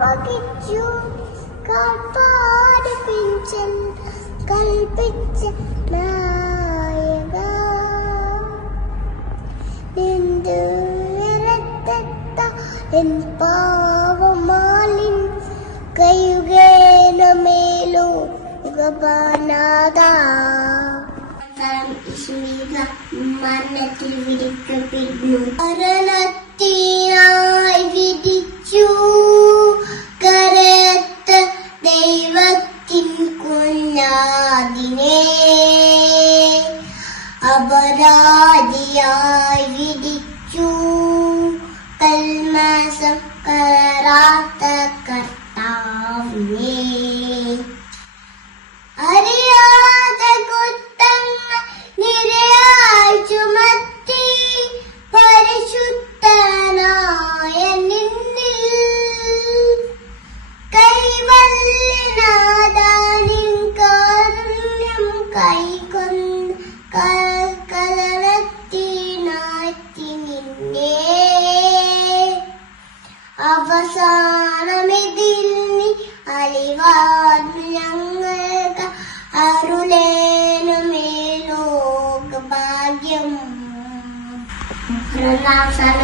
പകിച്ചു കാൽപ്പാട് പിഞ്ചൻ കൽപ്പിച്ച നായക രക്തത്ത എൻ പാവമാലിൻ കയുകേനമേലോ ഗബാനാദ മരണത്തിൽ വിധിക്കപ്പെടുന്നു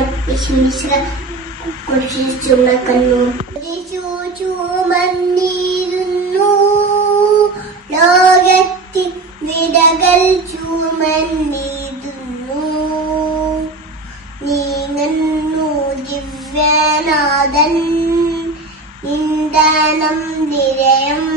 വിശ്വസിച്ച കുരിശിൽ ചുമക്കുന്നു ചുമന്നിരുന്നു. ലോകത്തിൽ വിടകൾ ചുമന്നിരുന്നു. നീങ്ങുന്നു ദിവ്യനാഥൻ. ഇന്ധനം നിരയം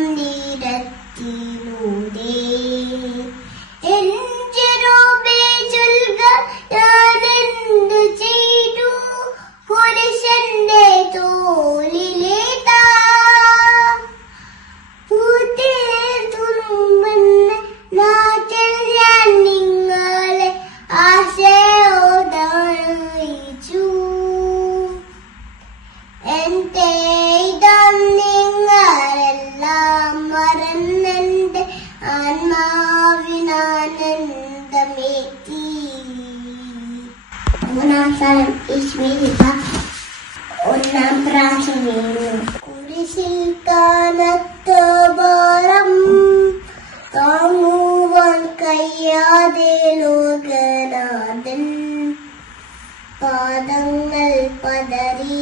ഈശ്വരിക ഒന്നാം പ്രാർത്ഥനയുന്നു കുരിശിൽ കാണത്ത ഭാരം താങ്ങുവാൻ കഴിയാതെ ലോകനാഥൻ പാദങ്ങൾ പതറി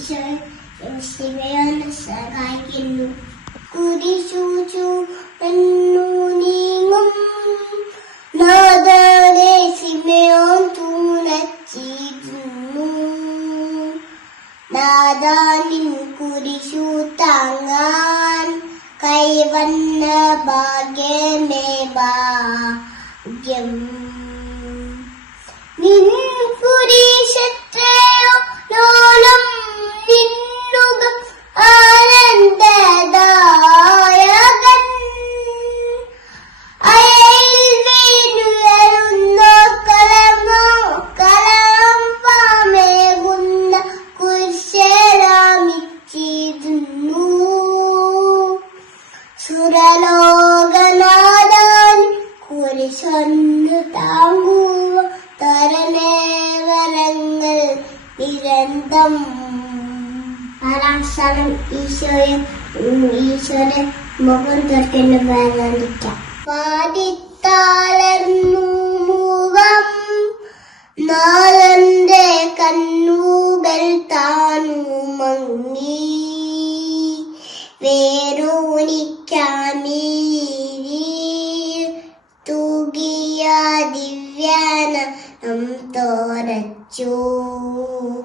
രസം ഈശോയോനെ സഹായിക്കുന്നു. എന്നു നീങ്ങും. നാദരെ സിമയോൻ തൂണച്ചിരുന്നു നാദാനിൻ കുരിശു കൈവന്ന ഭാഗ്യമേ നിരന്തം ആറാം സ്ഥലം ഈശോയെ ഈശോയുടെ മുഖം തൊട്ടിന് വേദനിക്കാം പാടിത്താളർന്നു മുഖം നാളന്റെ കണ്ണുകൾ താനു മങ്ങി. വേരൂനിക്കാമീരി തൂകിയ ദിവ്യാന നം जो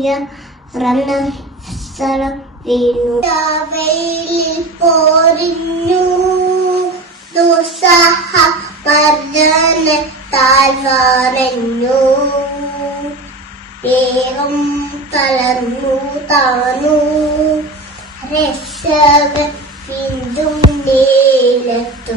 വിശുദ്ധീകരിക്കുക റണ്ണ സ്ഥലം വീണു. വെയിലിൽ പോരിഞ്ഞു. ദുസ്സഹ പർജന താഴ്വാറഞ്ഞു വേഗം തളർന്നു. താണു രക്ഷക നീലത്തു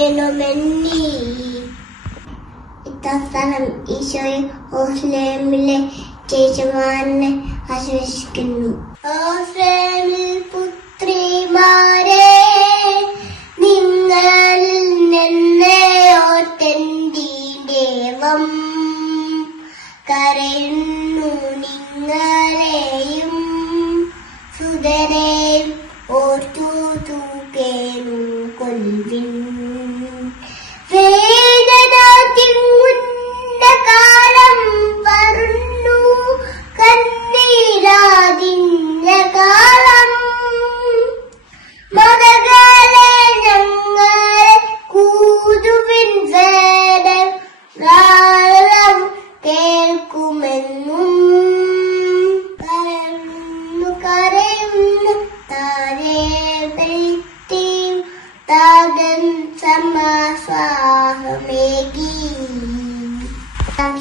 കനേനുമെന്നീ ഇത്താം സ്ഥലം ഈശോയെ ഓസ്ലേമിലെ ചേച്ചമാരനെ ആശ്വസിക്കുന്നു. ഓസ്ലേമിൽ പുത്രിമാരെ നിങ്ങൾ നിന്നെ ഓർത്തെന്തി ദേവം കരയുന്നു നിങ്ങളെയും. സുതരെയും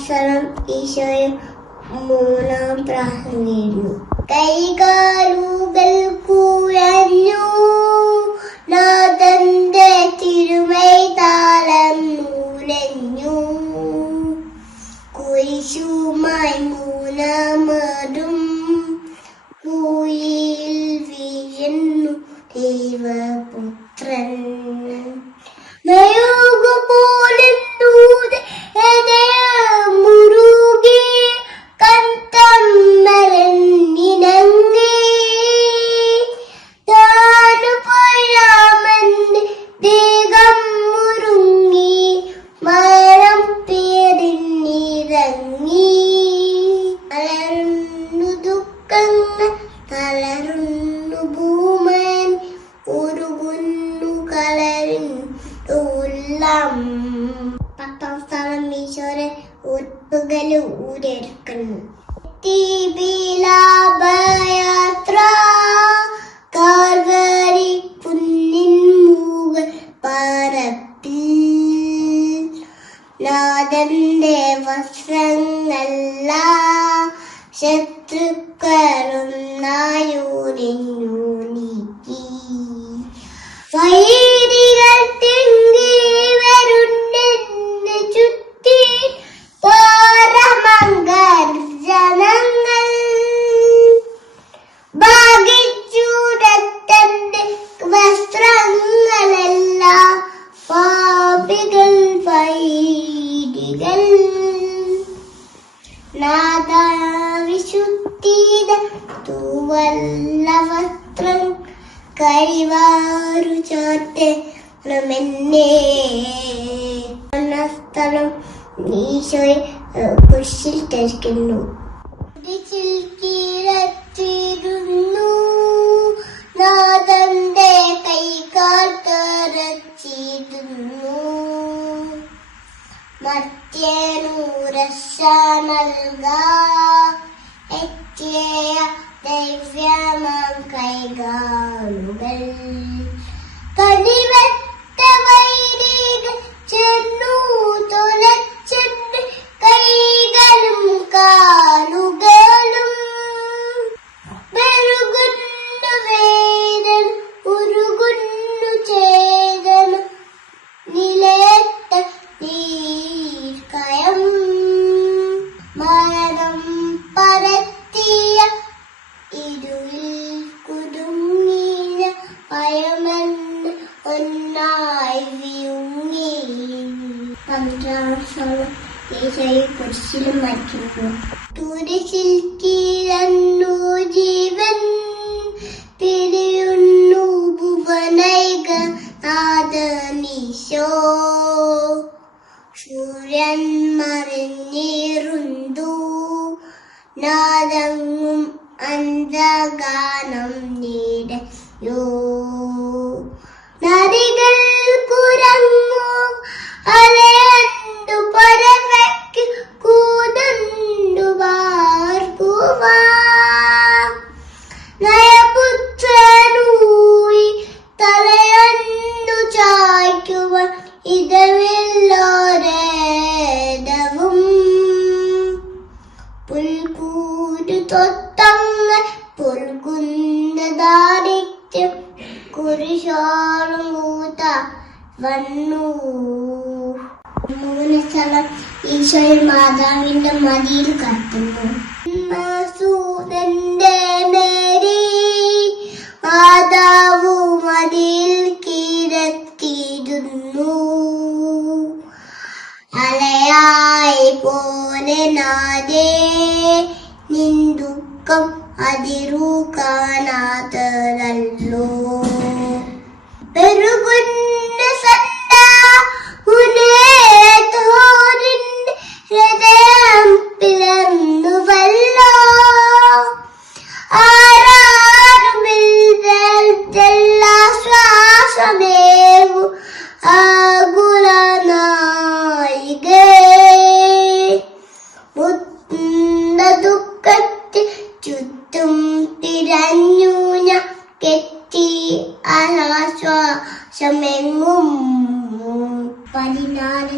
അക്ഷരം ഈശോയെ മൂന്നാം പ്രാർത്ഥനയിരുന്നു കൈകാലുകൾ കുഴഞ്ഞു ഉള്ളം പത്താം സ്ഥാനം ഈശോരെ ഉറപ്പുകൾ ഊരെടുക്കുന്നു യാത്ര കുന്നിൻ ശത്രുക്കളൊന്നായൂരിഞ്ഞു നീക്കി. വൈരികൾ സ്ഥലം ഈശോയെ കുശിൽ ധരിക്കുന്നു കീഴത്തിരുന്നു നാഥന്റെ കൈകാൽ തറച്ചിരുന്നു. മറ്റേനൂരശ നൽക. എത്തിയ ദിവ്യമം കൈകാലുകൾ. കടിവെട്ട പന്ത്രണ്ടാം ഈശോയെ കുരിശിലും മറ്റുന്നു കുരിശിൽ കീഴന്നു ജീവൻ വന്നു മൂന്ന് സ്ഥലം ഈശോയിൽ മാതാവിന്റെ മടിയിൽ കത്തുന്നു. സൂതന്റെ മേരി മാതാവു മടിയിൽ കീഴത്തിരുന്നു അലയായി പോലെ നാദേ നിൻ ദുഃഖം അതിരു കാണാത്തതല്ലോ പെരുകുന്ന സണ്ട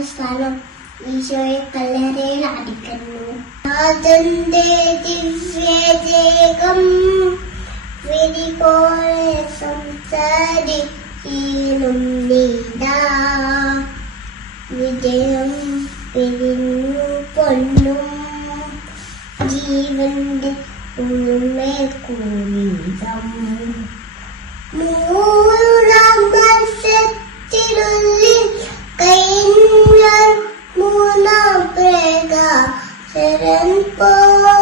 സ്ഥലം ഈശോയെ കല്ലറയിൽ അടിക്കുന്നു. നാഥന്റെ ദിവ്യദേഹം വിരിപോലെ സംസാരിക്കും വിജയം പിരിഞ്ഞു പൊന്നും ജീവന്റെ ഉള്മേ കൂടിതം നൂറാം വർഷത്തിനുള്ളിൽ Seven, four.